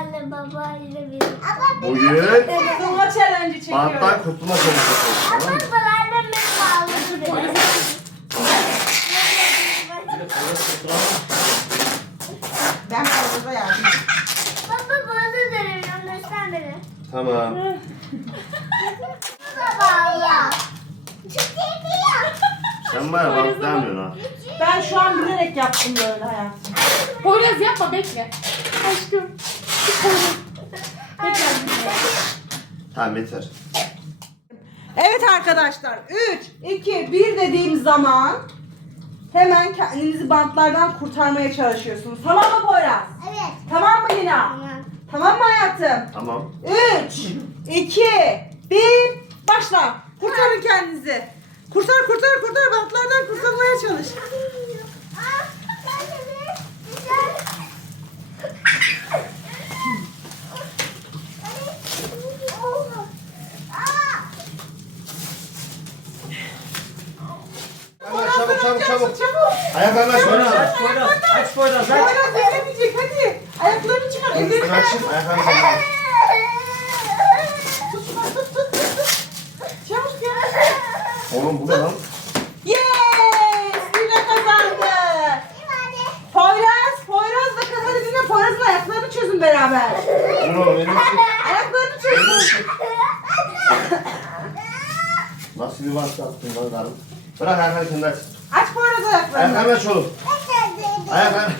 anne babayla bir. Ama Bugün Kurtulma challenge banttan çekiyoruz. kurtulma çalışması. Tamam mı? babalarla ben bağladım. Ben fazla yardım Baba bana dönüyorum. Göster beni. Tamam. Baba bağla. Sen bana banttan mı lan? Ben şu an bilerek yaptım böyle hayatım. Poyraz yapma bekle. Aşkım. Tamam yeter. Evet arkadaşlar 3, 2, 1 dediğim zaman hemen kendinizi bantlardan kurtarmaya çalışıyorsunuz. Tamam mı Poyraz? Evet. Tamam mı Lina? Tamam. Tamam mı hayatım? Tamam. 3, 2, 1, başla. Kurtarın kendinizi. Kurtar kurtar kurtar bantlardan kurtarmaya çalış. Ah, ben de bir güzel. Ah. Hemen çabuk çabuk. Ayaklarını aç. Poyraz Poyraz. aç Poyraz. Aç. Poyraz beklemeyecek hadi. Ayaklarını çıkar. Ellerini Üstünü açın. Ayaklarını aç. tut tut tut tut. tut. Çabuk ya. Oğlum bu ne lan? Yes! Lina kazandı. Poyraz, Poyraz da kazandı. Lina Poyraz'ın ayaklarını çözün beraber. Dur oğlum elini çek. Ayaklarını çözün. Nasıl bir bant yaptın lan? Bırak. Aç Poyraz Ayaklarını aç oğlum. Ayaklarını.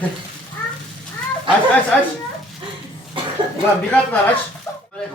Aç aç aç. Ulan bir kat var aç. Buraya.